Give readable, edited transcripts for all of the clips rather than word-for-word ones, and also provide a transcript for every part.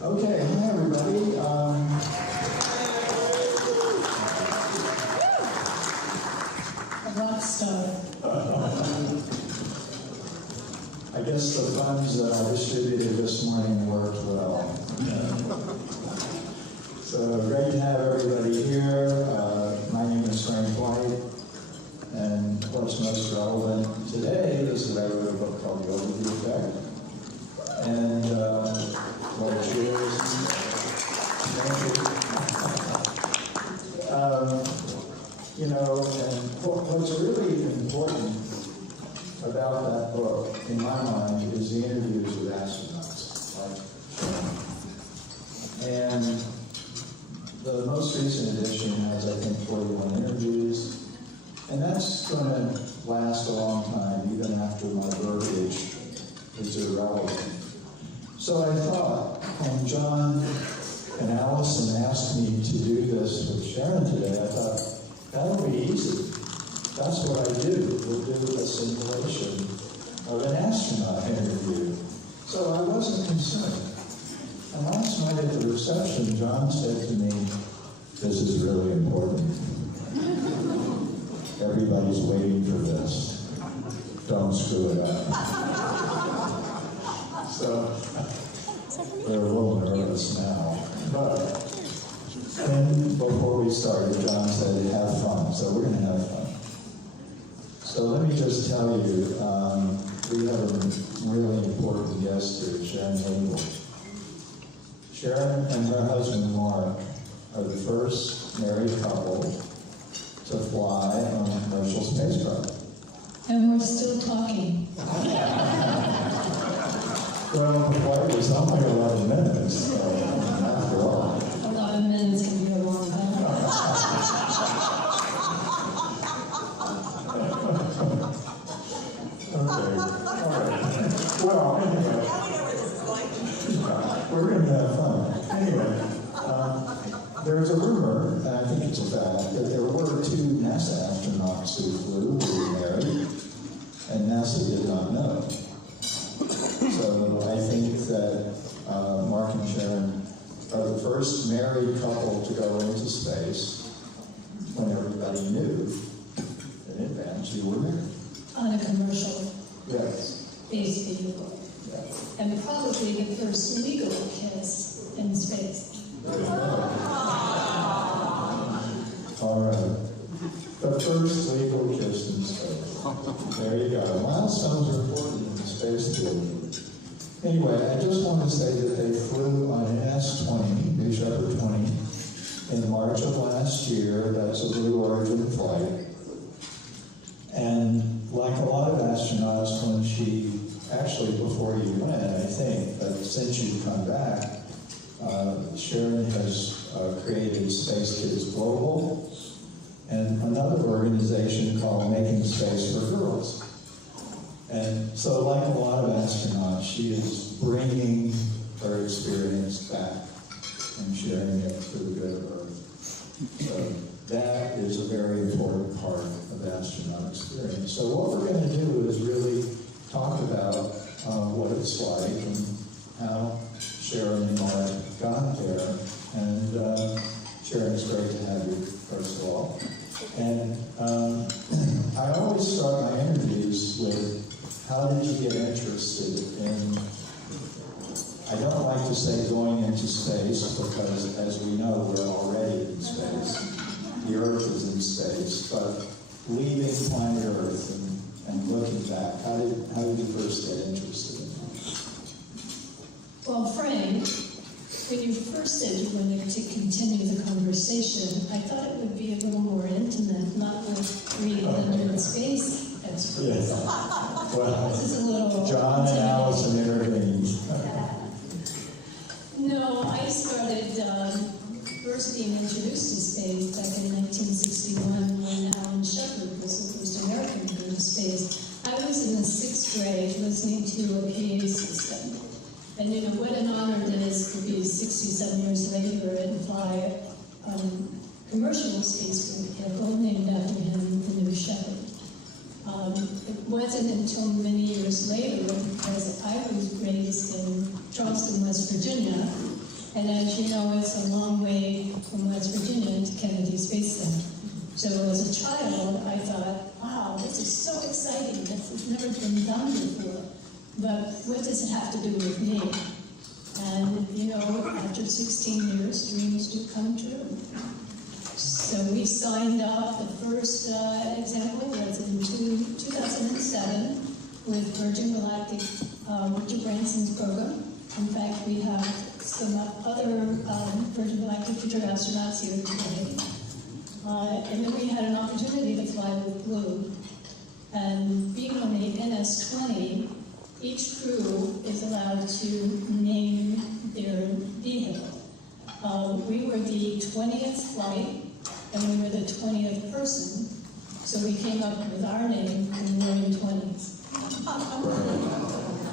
Okay, hi everybody. A rock star. I guess the funds distributed this morning worked well. So great to have everybody here. My name is Frank White, and what's most relevant today is that I wrote a book called The Overview Effect. And what is yours? You know, and what's really important about that book, in my mind, is the interviews with astronauts. And the most recent edition has, I think, 41 interviews, and that's going to last a long time, even after my verbiage is irrelevant. So I thought, when John and Allison asked me to do this with Sharon today, I thought, that'll be easy. That's what I do. We'll do a simulation of an astronaut interview. So I wasn't concerned. And last night at the reception, John said to me, this is really important. Everybody's waiting for this. Don't screw it up. So we're a little nervous now. But then before we started, John said, have fun. So we're going to have fun. So let me just tell you, we have a really important guest here, Sharon Hagle. Sharon and her husband, Mark, are the first married couple to fly on a commercial spacecraft. And we're still talking. Well, the flight was only 11 minutes, so after all. 11 minutes can be a long time. Okay, all right. Well, anyway, we're going to have fun. Anyway, there's a rumor, and I think it's a fact, that there were 2 NASA astronauts who flew, who were married, and NASA did not know. So I think that Mark and Sharon are the first married couple to go into space when everybody knew in advance you were married. On a commercial Yes. space vehicle. Yes. And probably the first legal kiss in space. All right. The first legal kiss in space. There you go. Milestones are important in the space field. Anyway, I just want to say that they flew on an S-20, New Shepard 20, in March of last year. That's a Blue Origin flight. And like a lot of astronauts, when she, actually before you went, I think, but since you've come back, Sharon has created SpaceKids Global and another organization called Making Space for Girls. And so like a lot of astronauts, she is bringing her experience back and sharing it for the good of Earth. So that is a very important part of astronaut experience. So what we're going to do is really talk about what it's like and how Sharon and Mark got there. And Sharon, it's great to have you, first of all. And I always start my interviews with, how did you get interested in, I don't like to say going into space, because as we know, we're already in space. The Earth is in space, but leaving planet Earth and looking back, how did you first get interested in it? Well, Frank, when you first said you wanted to continue the conversation, I thought it would be a little more intimate, not with 3 London space experts. Yes. Well, This is a little John and Allison intervened. No, I started first being introduced to space back in 1961 when Alan Shepard was the first American to go to space. I was in the 6th grade listening to a PA system. And you know what an honor it is to be 67 years later and fly a commercial space vehicle named after him, the New Shepard. It wasn't until many years later, because I was raised in Charleston, West Virginia, And as you know, it's a long way from West Virginia to Kennedy Space Center. So as a child, I thought, wow, this is so exciting. This has never been done before. But what does it have to do with me? And, you know, after 16 years, dreams do come true. So we signed up. The first example was in 2007 with Virgin Galactic, Richard Branson's program. In fact, we have some other Virgin Galactic future astronauts here today. And then we had an opportunity to fly with Blue. And being on the NS-20, each crew is allowed to name their vehicle. We were the 20th flight, and we were the 20th person, so we came up with our name, and we were in 20s.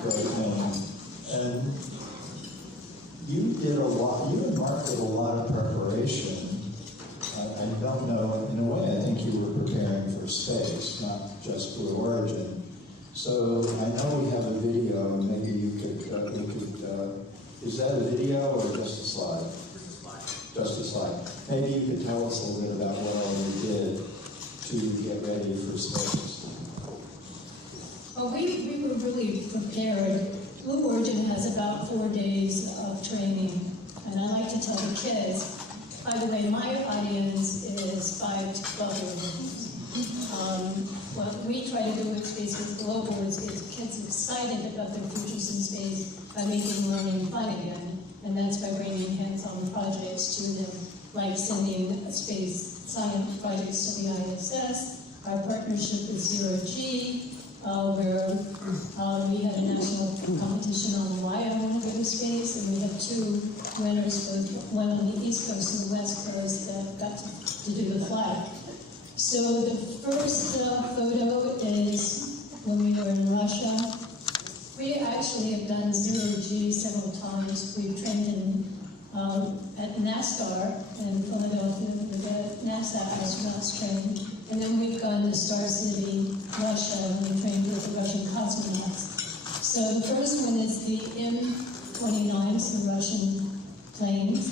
Great name. And you did a lot, you and Mark did a lot of preparation. I don't know, in a way, I think you were preparing for space, not just Blue Origin. So I know we have a video, and maybe you could, is that a video or just a slide? Just a slide. Maybe you could tell us a little bit about what all you did to get ready for space. Well, we were really prepared. Blue Origin has about 4 days of training, and I like to tell the kids, by the way, my audience is 5 to 12 years old. What we try to do with SpaceKids Global is get kids excited about their futures in space by making learning fun again. And that's by bringing hands-on projects to them, like sending space science projects to the ISS, our partnership with Zero G, where we had a national competition on why I want to go to space, and we have 2 winners, one on the East Coast and the West Coast, that got to do the flag. So the first photo is when we were in Russia. We actually have done Zero G several times. We've trained in, at NASCAR in Philadelphia with the NASA astronauts trained. And then we've gone to Star City, Russia, and we trained with the Russian cosmonauts. So the first one is the M-29s, the Russian planes.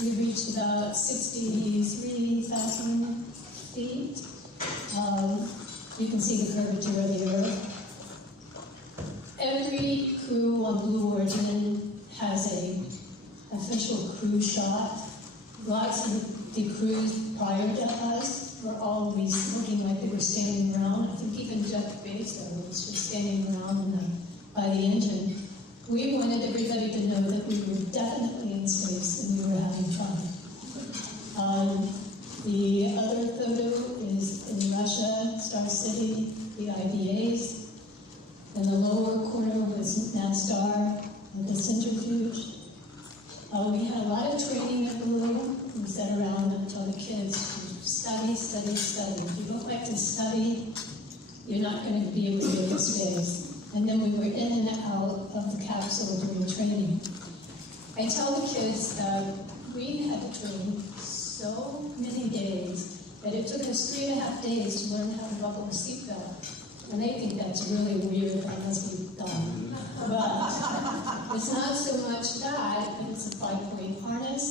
We reached about 63,000 feet. You can see the curvature of the Earth. Every crew on Blue Origin has an official crew shot. Lots of the crews prior to us were always looking like they were standing around. I think even Jeff Bezos was just standing around by the engine. We wanted everybody to know that we were definitely in space and we were having fun. The other photo is in Russia, Star City, the IDAs. In the lower corner was NASCAR with the centrifuge. We had a lot of training at Blue. We sat around and told the kids to study, study, study. If you don't like to study, you're not going to be able to go to space. And then we were in and out of the capsule during training. I tell the kids that we had to train so many days that it took us 3.5 days to learn how to buckle a seatbelt. And they think that's really weird, that must be dumb. But it's not so much that, but it's a 5-point harness.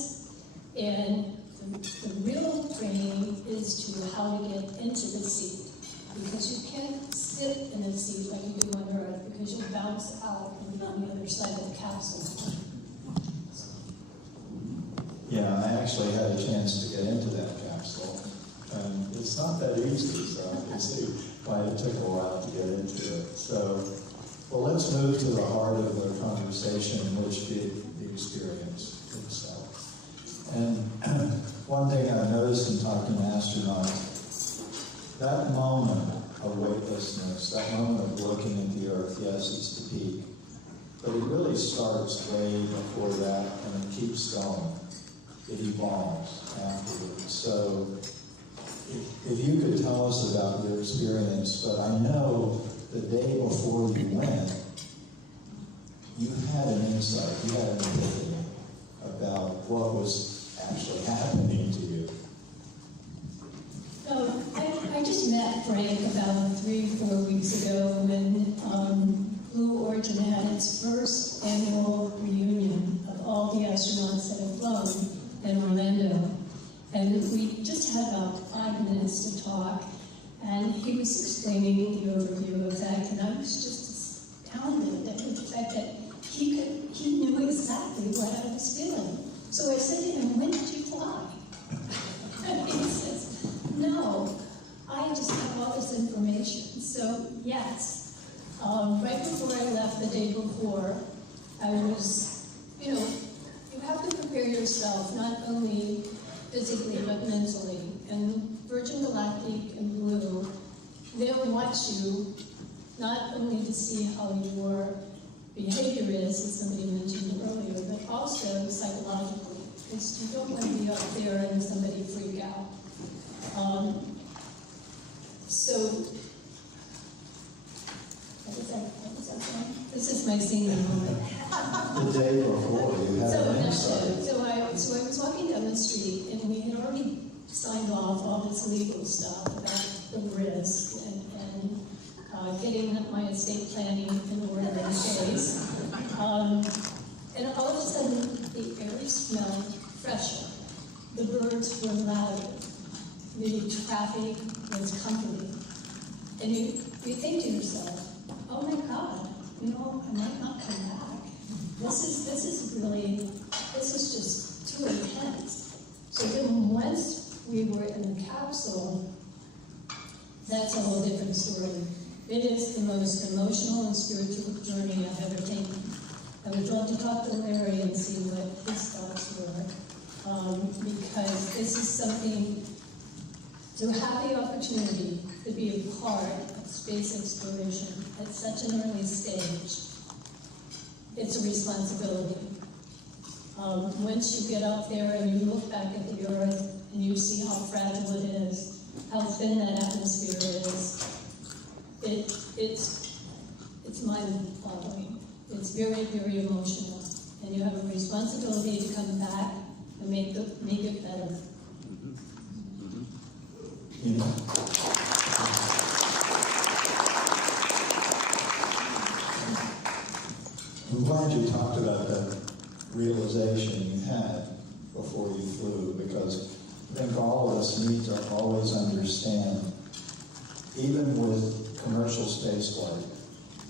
And the real training is to how to get into the seat. Because you can't sit in a seat like you do on Earth, because you'll bounce out and be on the other side of the capsule. Yeah, I actually had a chance to get into that capsule. And it's not that easy, so I can see why it took a while to get into it. So, well, let's move to the heart of the conversation, which is the experience itself. And one thing I've noticed in talking to astronauts, that moment of weightlessness, that moment of looking at the Earth, yes, it's the peak, but it really starts way before that, and it keeps going. It evolves afterwards. So if you could tell us about your experience, but I know the day before you went, you had an insight, you had an epiphany about what was actually happening to you. I just met Frank about 3 or 4 weeks ago when Blue Origin had its first annual reunion of Right before I left, the day before, I was, you have to prepare yourself, not only physically, but mentally. And Virgin Galactic and Blue, they'll watch you, not only to see how your behavior is, as somebody mentioned earlier, but also psychologically, because you don't want to be up there and somebody freak out. What was that saying? This is my senior moment. The day before, you had an insight. So I was walking down the street, and we had already signed off all this legal stuff about the risk and getting my estate planning in order in case. And all of a sudden, the air smelled fresher. The birds were louder. The traffic was comforting. And you think to yourself, oh my God, I might not come back. This is just too intense. So then once we were in the capsule, that's a whole different story. It is the most emotional and spiritual journey I've ever taken. I would love to talk to Larry and see what his thoughts were, because this is something, to have the opportunity to be a part of space exploration at such an early stage, it's a responsibility. Once you get up there and you look back at the Earth and you see how fragile it is, how thin that atmosphere is, it's mind-boggling. It's very, very emotional. And you have a responsibility to come back and make it better. I'm glad you talked about that realization you had before you flew, because I think all of us need to always understand, even with commercial spaceflight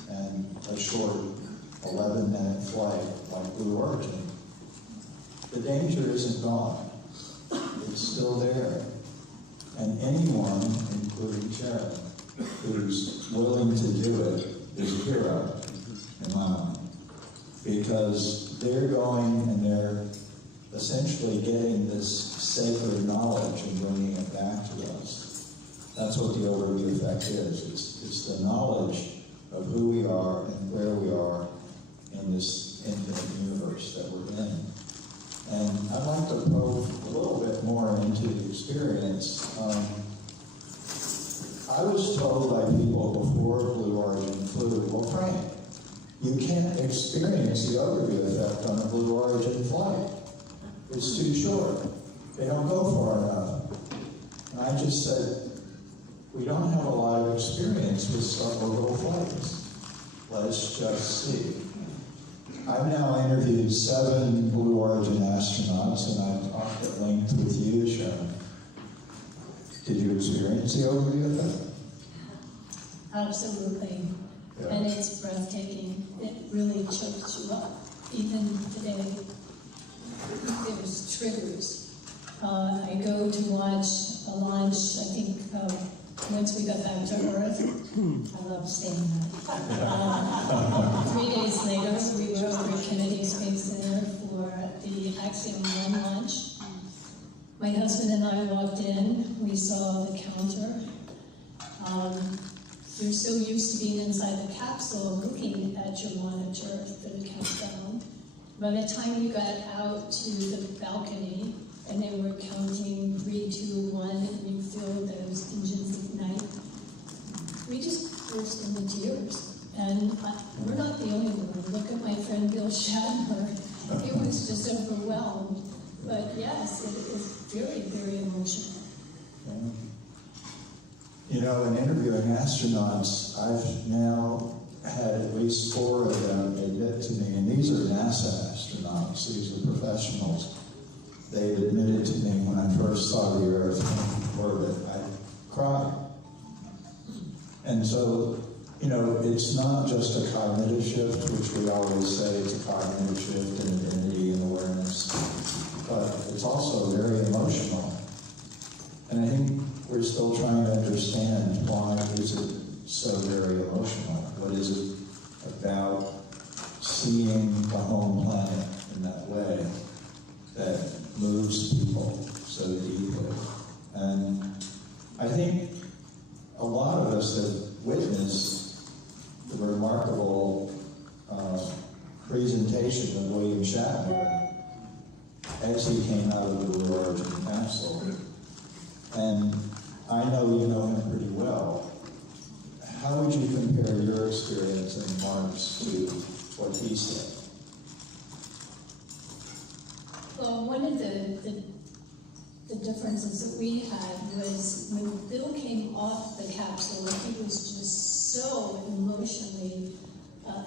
and a short 11-minute flight like Blue Origin, the danger isn't gone. It's still there. And anyone, including Sharon, who's willing to do it is a hero in my mind. Because they're going and they're essentially getting this sacred knowledge and bringing it back to us. That's what the overview effect is. It's the knowledge of who we are and where we are in this infinite universe that we're in. And I'd like to probe a little bit more into the experience. I was told by people before Blue Origin flew, well, Frank, you can't experience the overview effect on a Blue Origin flight. It's too short. They don't go far enough. And I just said, we don't have a lot of experience with suborbital flights. Let's just see. I've now interviewed 7 Blue Origin astronauts, and I've talked at length with you, Sharon. Did you experience the overview effect? Absolutely. Yeah. And it's breathtaking. It really chokes you up. Even today, there's triggers. I go to watch a launch, I think, once we got back to Earth. I love saying that. 3 days later, we were over at Kennedy Space Center for the Axiom 1 launch. My husband and I walked in. We saw the counter. You're so used to being inside the capsule, looking at your monitor for the countdown. By the time we got out to the balcony, and they were counting 3, 2, 1, and you feel those engines ignite, we just burst into tears. And we're not the only one. Look at my friend Bill Shatner. He was just overwhelmed. But yes, it is very, very emotional. Yeah. You know, in interviewing astronauts, I've now had at least 4 of them admit to me, and these are NASA astronauts, these are professionals. They admitted to me when I first saw the Earth in orbit, I cried. And so, you know, it's not just a cognitive shift, which we always say it's a cognitive shift in identity and awareness, but it's also very emotional. And I think we're still trying to understand why is it so very emotional. What is it conversation with William Shatner as he came out of the Blue Origin capsule. And I know you know him pretty well. How would you compare your experience in Mars to what he said? Well, one of the differences that we had was when Bill came off the capsule, he was just so emotionally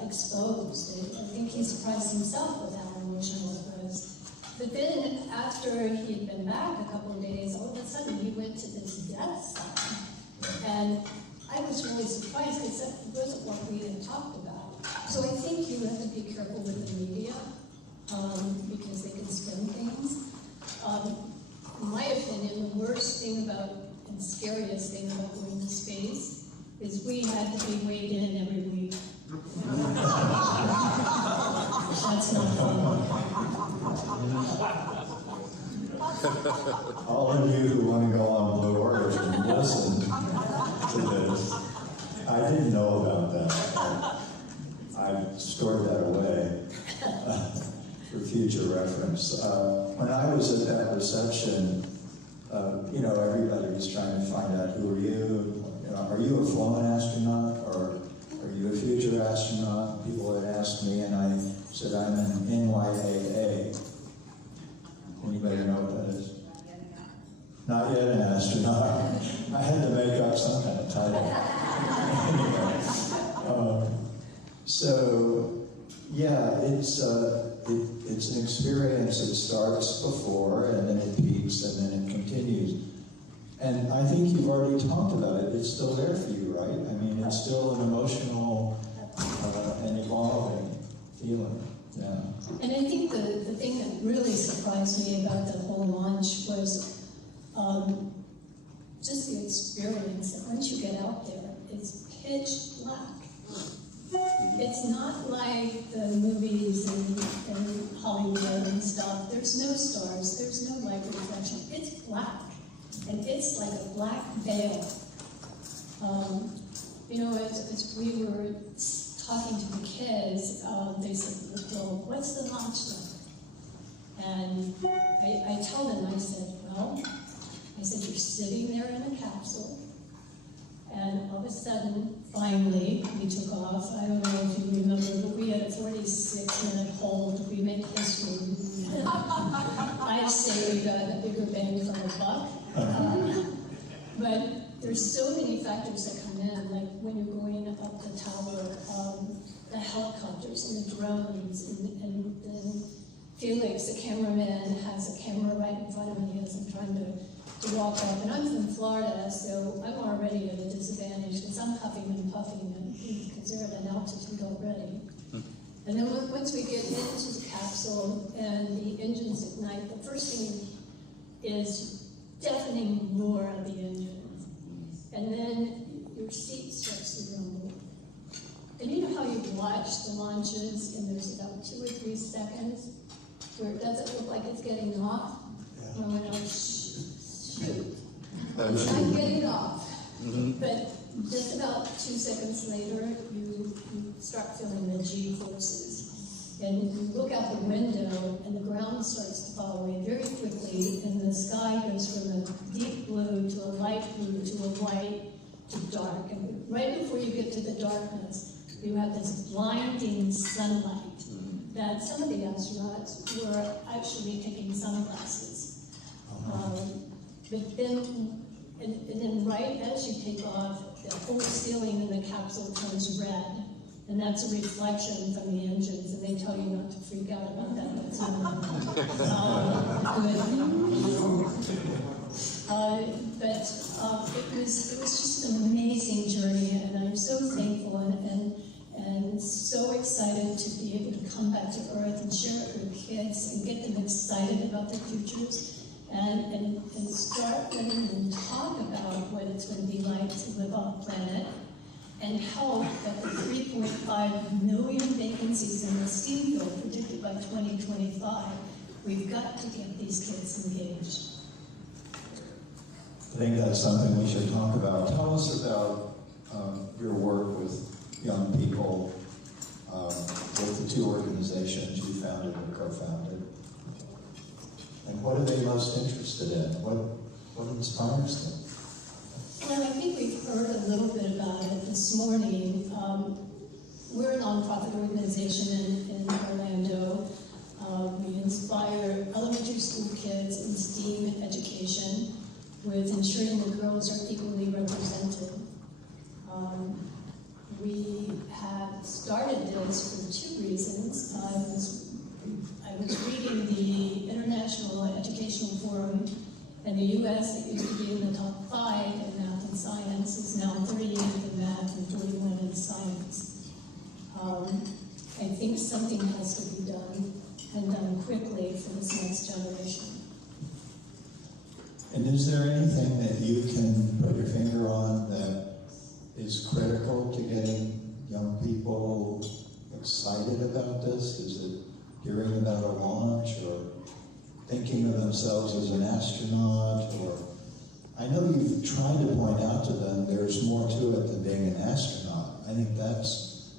exposed. I think he surprised himself with how emotional it was. But then after he'd been back a couple of days, all of a sudden he went to this death sign. And I was really surprised because that wasn't what we had talked about. So I think you have to be careful with the media because they can spin things. In my opinion, the worst thing about and scariest thing about going to space is we had to be weighed in every week. That's not fun. All of you who want to go on Blue Origin, listen to this. I didn't know about that. I stored that away for future reference. When I was at that reception, everybody was trying to find out, who are you? Are you a flown astronaut or are you a future astronaut? People had asked me, and I said I'm an NYAA. Anybody know what that is? Not yet an astronaut. I had to make up some kind of title. It's an experience that starts before, and then it peaks, and then it continues. And I think you've already talked about it. It's still there for you, right? I mean, it's still an emotional and evolving feeling. Yeah. And I think the thing that really surprised me about the whole launch was just the experience that once you get out there, it's pitch black. It's not like the movies and Hollywood and stuff. There's no stars, there's no light reflection. It's black. And it's like a black veil. As we were talking to the kids, they said, well, what's the launch like? And I tell them, I said, you're sitting there in a capsule, and all of a sudden, finally, we took off. I don't know if you remember, but we had a 46-minute hold. We made history. I'd say we got a bigger bang for the buck. But there's so many factors that come in, like when you're going up the tower, the helicopters and the drones, and Felix, the cameraman, has a camera right in front of me as I'm trying to walk up. And I'm from Florida, so I'm already at a disadvantage because I'm huffing and puffing because they're at an altitude already. And then once we get into the capsule and the engines ignite, the first thing is deafening roar of the engines. And then your seat starts to rumble. And you know how you watch the launches and there's about 2 or 3 seconds where it doesn't look like it's getting off? Yeah. And I went, oh, shoot. It's not getting off. But just about 2 seconds later, you start feeling the G-forces. And you look out the window, and the ground starts to fall away very quickly, and the sky goes from a deep blue to a light blue to a white to dark. And right before you get to the darkness, you have this blinding sunlight that some of the astronauts were actually taking sunglasses. But then, and then right as you take off, the whole ceiling in the capsule turns red. And that's a reflection from the engines, and they tell you not to freak out about that. That's good. But it was just an amazing journey, and I'm so thankful and so excited to be able to come back to Earth and share it with kids and get them excited about their futures and start letting them talk about what it's going to be like to live off planet. And help that the 3.5 million vacancies in the STEAM field predicted by 2025, we've got to get these kids engaged. I think that's something we should talk about. Tell us about your work with young people, with the 2 organizations you founded or co-founded. And what are they most interested in? What inspires them? Well, I think we've heard a little bit about it this morning. We're a nonprofit organization in Orlando. We inspire elementary school kids in STEAM education with ensuring that girls are equally represented. We have started this for 2 reasons. I was reading the International Educational Forum, and the U.S. that used to be in the top 5 in math and science is now 38 in math and 41 in science. I think something has to be done, and done quickly for this next generation. And is there anything that you can put your finger on that is critical to getting young people excited about this? Is it hearing about a launch, or thinking of themselves as an astronaut? Or I know you've tried to point out to them there's more to it than being an astronaut. I think that's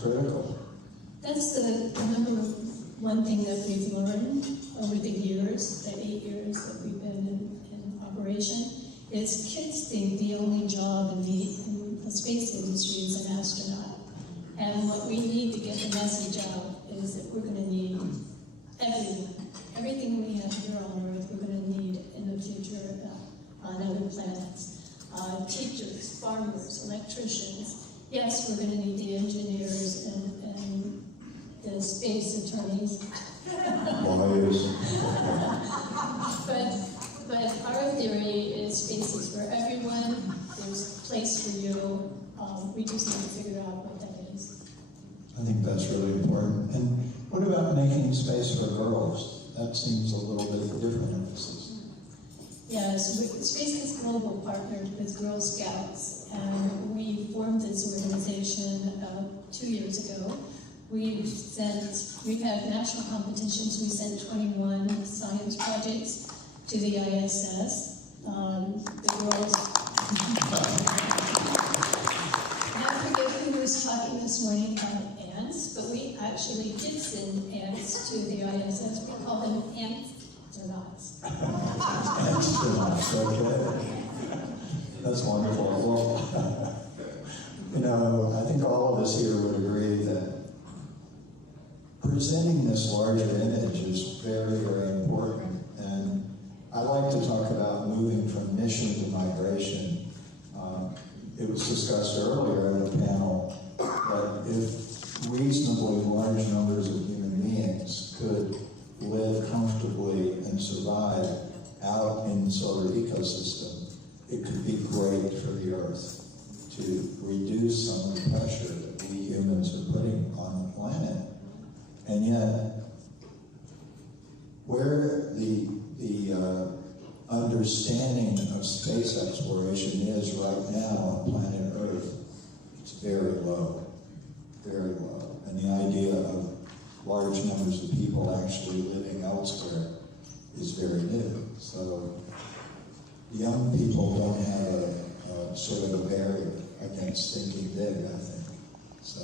critical. That's the number one thing that we've learned over the years, the 8 years that we've been in operation, is kids think the only job in the space industry is an astronaut. And what we need to get the message out is that we're going to need everyone. Everything we have here on Earth, we're going to need in the future on other planets. Teachers, farmers, electricians. Yes, we're going to need the engineers and the space attorneys. Lawyers. But our theory is space is for everyone. There's a place for you. We just need to figure out what that is. I think that's really important. And what about making space for girls? That seems a little bit of a different emphasis. Yeah, so SpaceKids Global partnered with Girl Scouts, and we formed this organization about 2 years ago. We've had national competitions. We sent 21 science projects to the ISS. The girls. Now forget who was talking this morning about ants, but we actually did send ants to the ISS. We call them astronauts. Astronauts, okay. That's wonderful. Well, I think all of us here would agree that presenting this larger image is very, very important. And I like to talk about moving from mission to migration. It was discussed earlier in the panel that if reasonably large numbers of human beings could live comfortably and survive out in the solar ecosystem, it could be great for the Earth to reduce some of the pressure that we humans are putting on the planet. And yet, where the understanding of space exploration is right now on planet Earth, it's very low, very low. And the idea of large numbers of people actually living elsewhere is very new. So young people don't have a sort of a barrier against thinking big, I think. So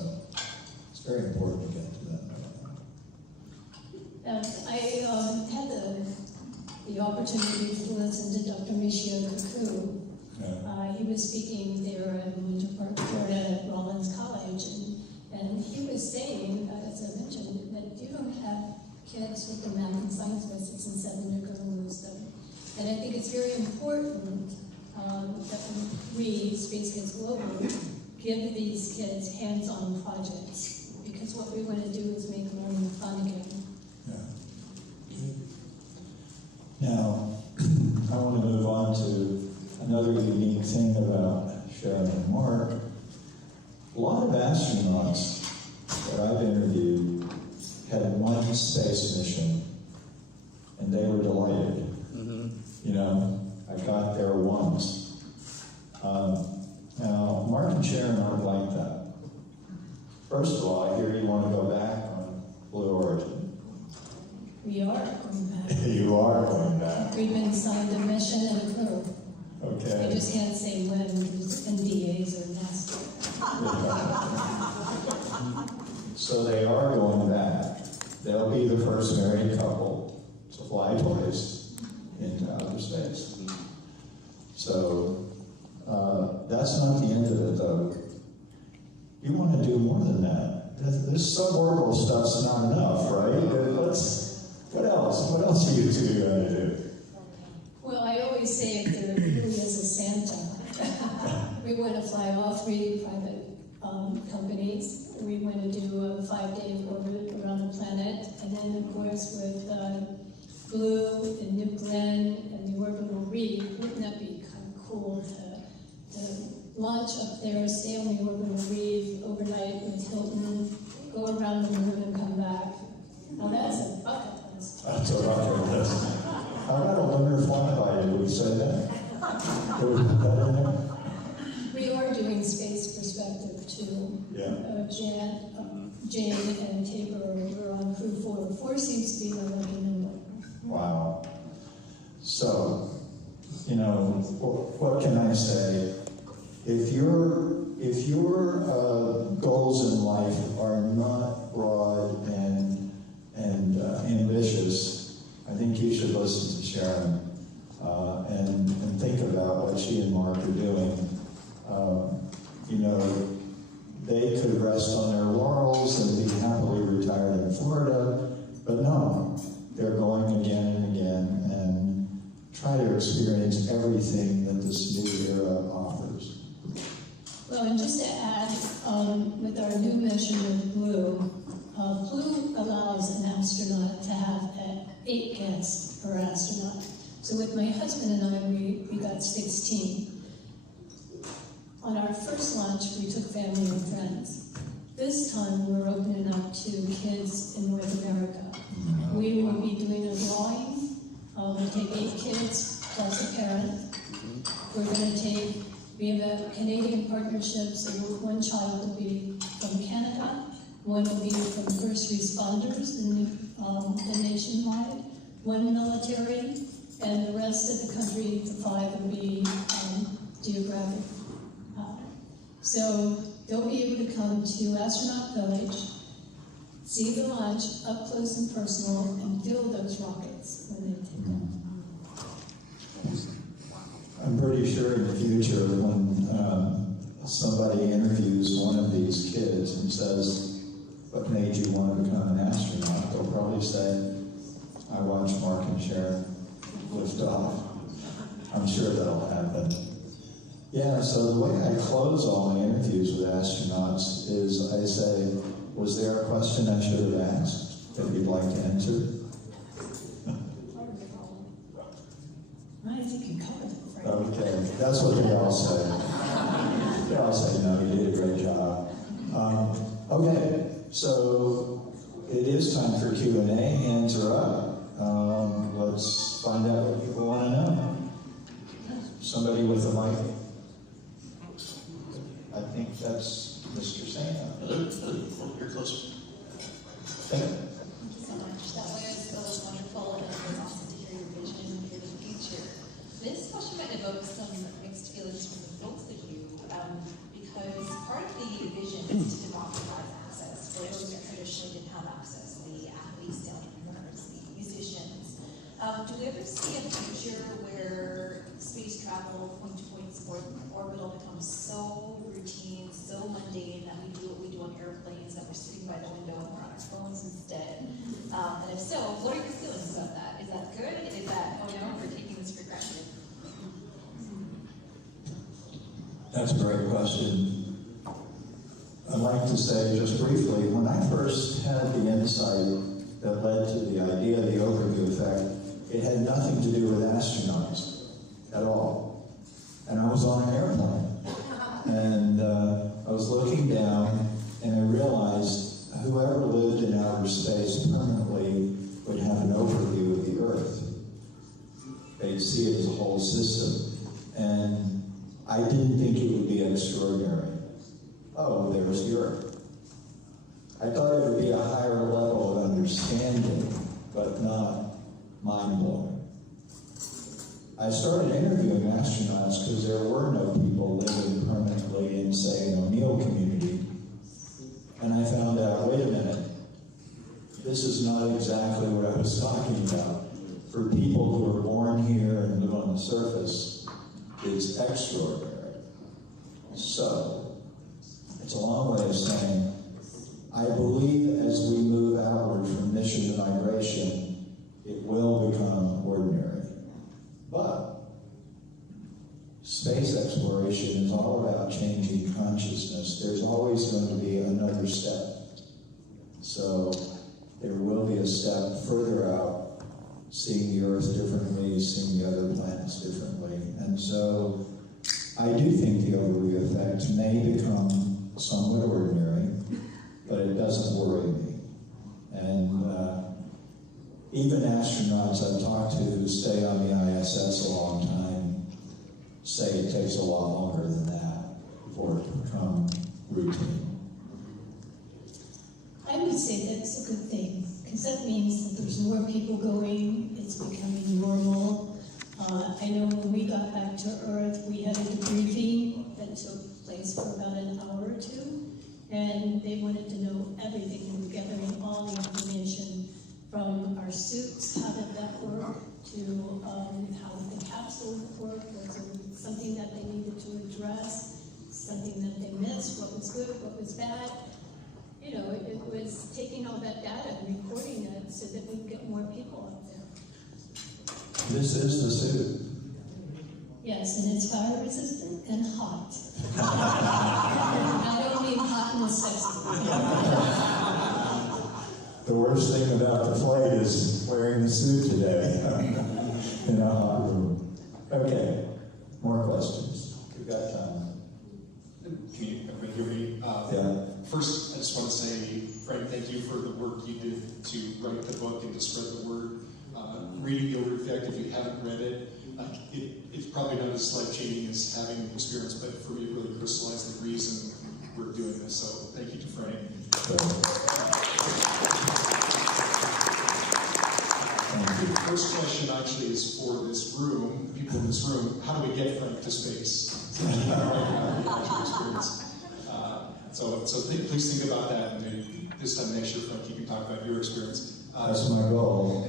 it's very important to get to that. I had the opportunity to listen to Dr. Michio Kaku. He was speaking there in Winter Park, Florida at Rollins College, and he was saying, as I mentioned, that if you don't have kids with the math and science by 6 and 7, you're going to lose them. And I think it's very important that we, SpaceKids Global, give these kids hands-on projects, because what we want to do is make learning fun again. Now, I want to move on to another unique thing about Sharon and Mark. A lot of astronauts that I've interviewed had one space mission, and they were delighted. I got there once. Now, Mark and Sharon aren't like that. First of all, I hear you want to go back on Blue Origin. We are going back. You are going back. We've been assigned a mission and a crew. Okay. I just can't say when, because NDAs are nasty. So they are going back. they'll be the first married couple to fly twice into outer space. So that's not the end of it, though. You want to do more than that. This suborbital stuff's not enough, right? What else? What else are you two going to do? Well, I always say if there really is a Santa, we want to fly all 3 private companies. We want to do a 5-day orbit around the planet, and then of course with Blue and New Glenn and the orbital reef, wouldn't that be kind of cool to launch up there, stay on the orbital reef overnight with Hilton, go around the moon and come back? Now that's a bucket list. That's a bucket list. I got a lunar flyby. Did we say that? Did we put that in there? We are doing space perspective too. Yeah. Jane and Tabor were on crew 4. 4 seems to be the lucky number. Wow. So, you know, what can I say? If your goals in life are not broad and ambitious, I think you should listen to Sharon and think about what she and Mark are doing. You know, they could rest on their laurels and be happily retired in Florida, but no, they're going again and again and try to experience everything that this new era offers. Well, and just to add, with our new mission with Blue, Blue allows an astronaut to have 8 guests per astronaut. So with my husband and I, we got 16. On our first launch, we took family and friends. This time, we're opening up to kids in North America. We will be doing a drawing. We'll take 8 kids plus a parent. We're going to we have a Canadian partnership, so 1 child will be from Canada, 1 will be from first responders the nationwide, 1 military, and the rest of the country, the 5 will be geographic. So they'll be able to come to Astronaut Village, see the launch up close and personal, and feel those rockets when they take off. I'm pretty sure in the future when somebody interviews one of these kids and says, "What made you want to become an astronaut?" they'll probably say, "I watched Mark and Sharon lift off." I'm sure that'll happen. Yeah, so the way I close all my interviews with astronauts is I say, "Was there a question I should have asked that you'd like to answer?" I think you covered it, Frank. Okay, that's what they all say. They all say, "No, you did a great job." Okay, so it is time for Q&A. Hands are up. Let's find out what people want to know. Somebody with a mic. I think that's Mr. Santa. You're closer. Thank you. Thank you so much. That was wonderful, and it was awesome to hear your vision and hear the future. This question might evoke some mixed feelings from the folks of you, because part of the vision is to democratize access for those who traditionally didn't have access, the athletes, the entrepreneurs, the musicians. Do we ever see a future where space travel, point-to-point orbital becomes so routine, so mundane that we do what we do on airplanes, that we're sitting by the window and we're on our phones instead? And if so, what are your feelings about that? Is that good? Is that, oh no, we're taking this for granted? That's a great question. I'd like to say just briefly, when I first had the insight that led to the idea of the overview effect, it had nothing to do with astronauts at all. And I was on an airplane. And I was looking down, and I realized whoever lived in outer space permanently would have an overview of the Earth. They'd see it as a whole system. And I didn't think it would be extraordinary. Oh, there's the Earth. I thought it would be a higher level of understanding, but not mind-blowing. I started interviewing astronauts because there were no people living permanently in, say, an O'Neill community. And I found out, wait a minute, this is not exactly what I was talking about. For people who are born here and live on the surface, it's extraordinary. So, it's a long way of saying, I believe as we move outward from mission to migration, it will become ordinary. But space exploration is all about changing consciousness. There's always going to be another step. So there will be a step further out, seeing the Earth differently, seeing the other planets differently. And so I do think the overview effect may become somewhat ordinary, but it doesn't worry me. And even astronauts I've talked to who stay on the ISS a long time say it takes a lot longer than that for it to become routine. I would say that's a good thing, because that means that there's more people going, it's becoming normal. I know when we got back to Earth, we had a debriefing that took place for about an hour or two, and they wanted to know everything. We were gathering all the information from our suits, how did that work, to how the capsule worked, was it something that they needed to address, something that they missed, what was good, what was bad. You know, it was taking all that data and recording it so that we could get more people out there. This is the suit. Yes, and it's fire resistant and hot. I don't mean hot in a sexy way. The worst thing about the flight is wearing the suit today in a hot room. Okay, more questions. We've got time. Can you everybody hear me? Yeah. First, I just want to say, Frank, thank you for the work you did to write the book and to spread the word. Reading the overview effect, if you haven't read it, it's probably not as life-changing as having an experience, but for me, it really crystallized the reason we're doing this. So thank you to Frank. The first question actually is for this room, people in this room. How do we get Frank to space? So please think about that, and maybe this time next year, Frank, you can talk about your experience. That's my goal.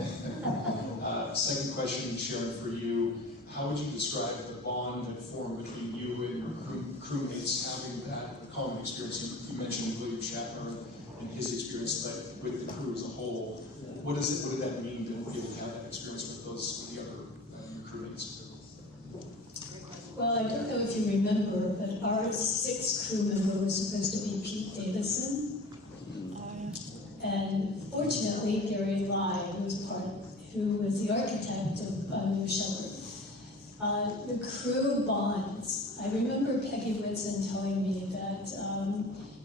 Second question, Sharon, for you. How would you describe the bond that formed between you and your crewmates having that common experience? You mentioned William Shatner and his experience, but with the crew as a whole, what did that mean to be able to have that experience with the other crewmates? Well, I don't know if you remember, but our sixth crew member was supposed to be Pete Davison. And fortunately, Gary Lai, who was the architect of New Shepard. The crew bonds. I remember Peggy Whitson telling me that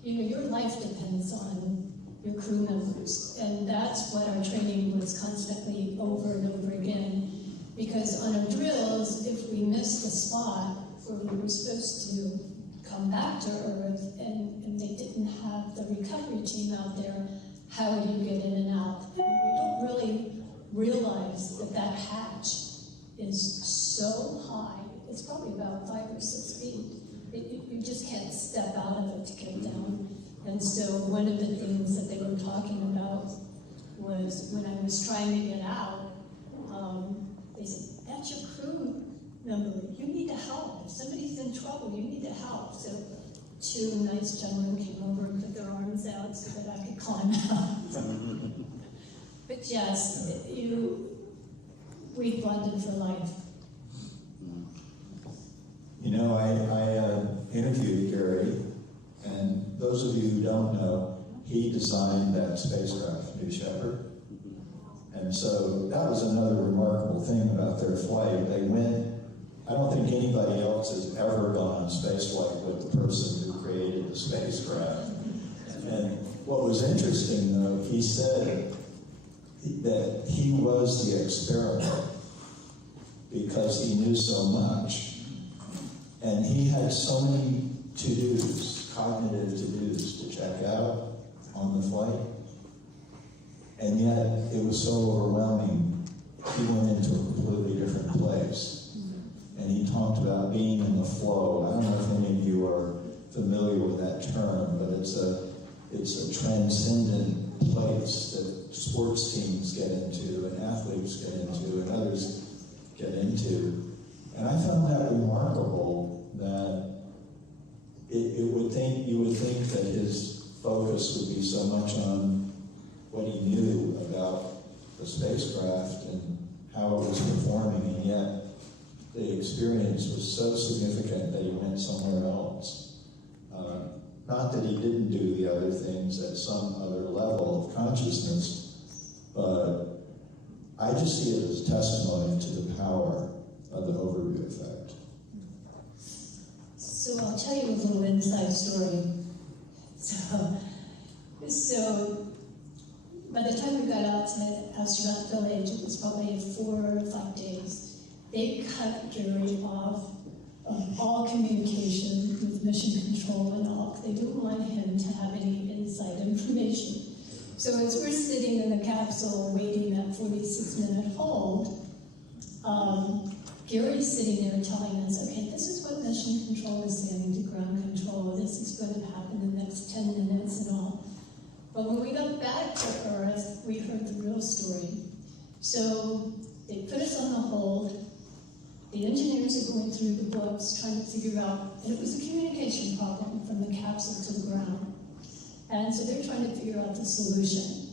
your life depends on your crew members, and that's what our training was constantly over and over again. Because on our drills, if we missed the spot where we were supposed to come back to Earth, and they didn't have the recovery team out there, how do you get in and out? We don't really realize that hatch is so high. It's probably about 5 or 6 feet. You just can't step out of it to get down. And so one of the things that they were talking about was when I was trying to get out, they said, that's your crew member. You need to help. If somebody's in trouble, you need to help. So 2 nice gentlemen came over and put their arms out so that I could climb out. But yes, we bonded for life. You know, I interviewed Gary, and those of you who don't know, he designed that spacecraft, New Shepard. And so that was another remarkable thing about their flight. They went, I don't think anybody else has ever gone on space flight with the person who created the spacecraft. And what was interesting, though, he said that he was the experiment because he knew so much. And he had so many to-dos, cognitive to-dos to check out on the flight. And yet, it was so overwhelming, he went into a completely different place. And he talked about being in the flow. I don't know if any of you are familiar with that term, but it's a transcendent place that sports teams get into, and athletes get into, and others get into. And I found that remarkable that you would think that his focus would be so much on what he knew about the spacecraft and how it was performing, and yet the experience was so significant that he went somewhere else. Not that he didn't do the other things at some other level of consciousness, but I just see it as testimony to the power of the overview effect. So I'll tell you a little inside story. So by the time we got out to Astronaut Village, it was probably 4 or 5 days. They cut Gary off of all communication with mission control and all. They didn't want him to have any inside information. So as we're sitting in the capsule waiting that 46-minute hold, Gary's sitting there telling us, okay, this is what mission control is saying to ground control. This is going to happen in the next 10 minutes and all. But when we got back to Earth, we heard the real story. So they put us on the hold. The engineers are going through the books, trying to figure out, and it was a communication problem from the capsule to the ground. And so they're trying to figure out the solution.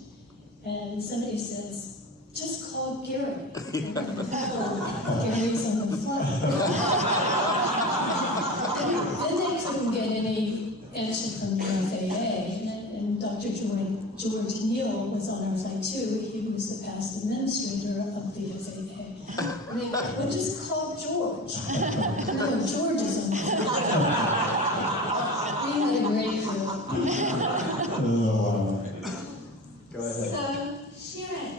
And somebody says, just call Gary. Gary's on the front. Then they couldn't get any answer from the FAA. And Dr. George Neal was on our flight too. He was the past administrator of the FAA. And they well, just call George. No, George is on the flight. We had a great crew. Go ahead. So, Sharon,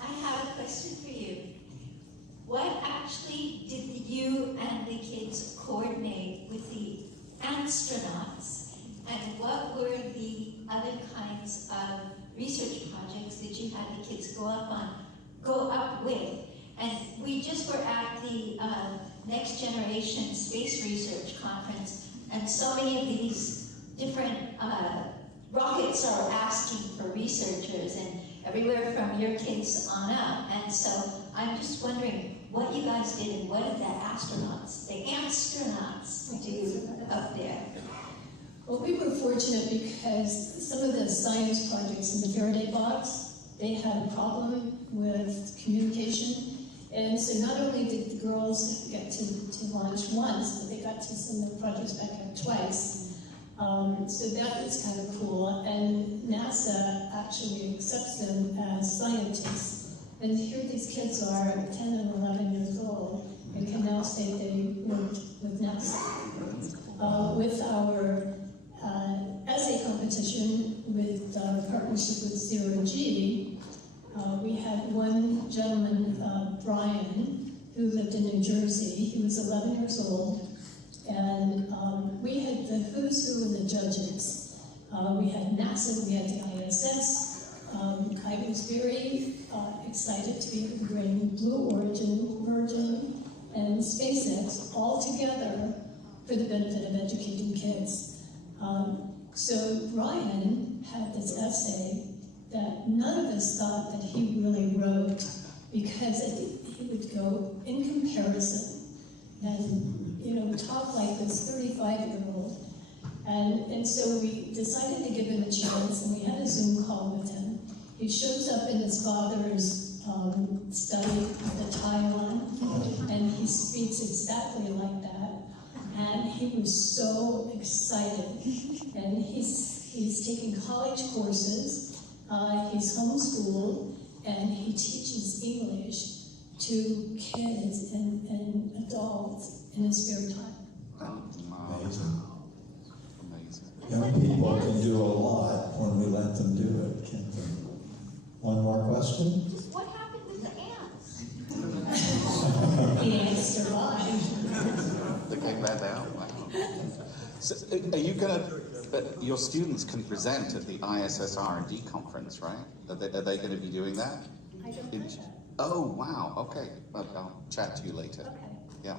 I have a question for you. What actually did you and the kids coordinate with the astronauts, and what were the other kinds of research projects that you had the kids go up with? And we just were at the Next Generation Space Research Conference, and so many of these different rockets are asking for researchers, and everywhere from your kids on up. And so I'm just wondering what you guys did and what did the astronauts do up there? Well, we were fortunate because some of the science projects in the Faraday box, they had a problem with communication. And so not only did the girls get to launch once, but they got to send their projects back up twice. So that was kind of cool. And NASA actually accepts them as scientists. And here these kids are 10 and 11 years old and can now say they worked with NASA. With our essay competition with our partnership with Zero G, we had one gentleman, Brian, who lived in New Jersey. He was 11 years old, and we had the who's who and the judges. We had NASA, we had the ISS. I was very excited to be able to bring Blue Origin, Virgin, and SpaceX all together for the benefit of educating kids. So Brian had this essay that none of us thought that he really wrote, because he would go in comparison and talk like this 35-year-old. And so we decided to give him a chance, and we had a Zoom call with him. He shows up in his father's study with a tie on, and he speaks exactly like that. And he was so excited. And he's taking college courses. He's homeschooled, and he teaches English to kids and adults in his spare time. Amazing. Young people can do a lot when we let them do it, can't they? One more question? What happened with the ants? The ants survived. They came back out. Wow. So, are you going to? Your students can present at the ISS R&D conference, right? Are they going to be doing that? I don't know that. Oh, wow. Okay. I'll chat to you later. Okay. Yeah.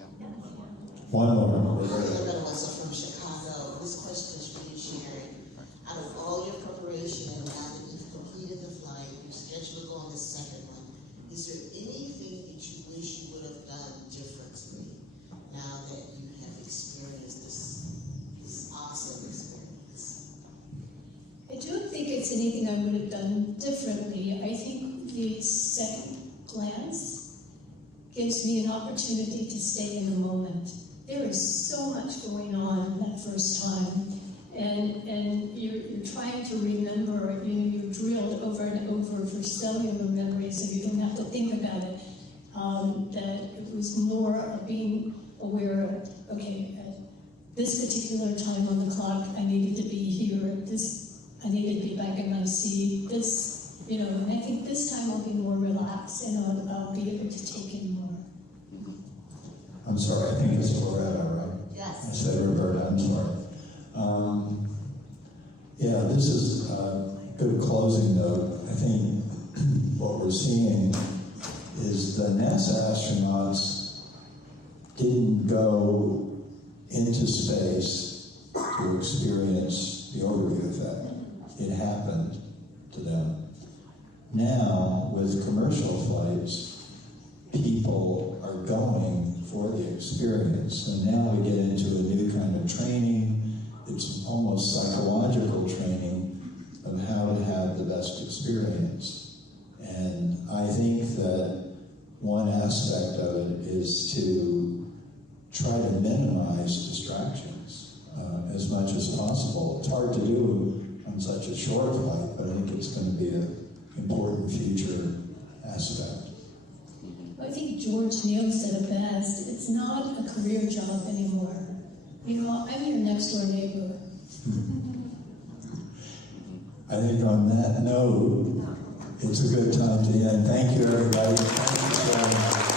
One more. Melissa from Chicago. This question is for you, Sharon. Out of all your preparation and now that you've completed the flight, you've something I would have done differently. I think the second glance gives me an opportunity to stay in the moment. There is so much going on that first time, and you're trying to remember, you're drilled over and over for cellular memory, so you don't have to think about it. That it was more of being aware of, okay, at this particular time on the clock, I needed to be here. I needed to be back in my seat. And I think this time I'll be more relaxed and I'll be able to take in more. I'm sorry, I think it's Loretta, right? Yes. I said Roberta, I'm sorry. Yeah, this is a good closing note. I think what we're seeing is the NASA astronauts didn't go into space to experience the overview effect. It happened to them. Now, with commercial flights, people are going for the experience, and now we get into a new kind of training. It's almost psychological training of how to have the best experience. And I think that one aspect of it is to try to minimize distractions as much as possible. It's hard to do on such a short flight, but I think it's going to be an important future aspect. I think George Neal said it best. It's not a career job anymore. I'm your next door neighbor. I think on that note, it's a good time to end. Thank you, everybody. Thank you, Sharon.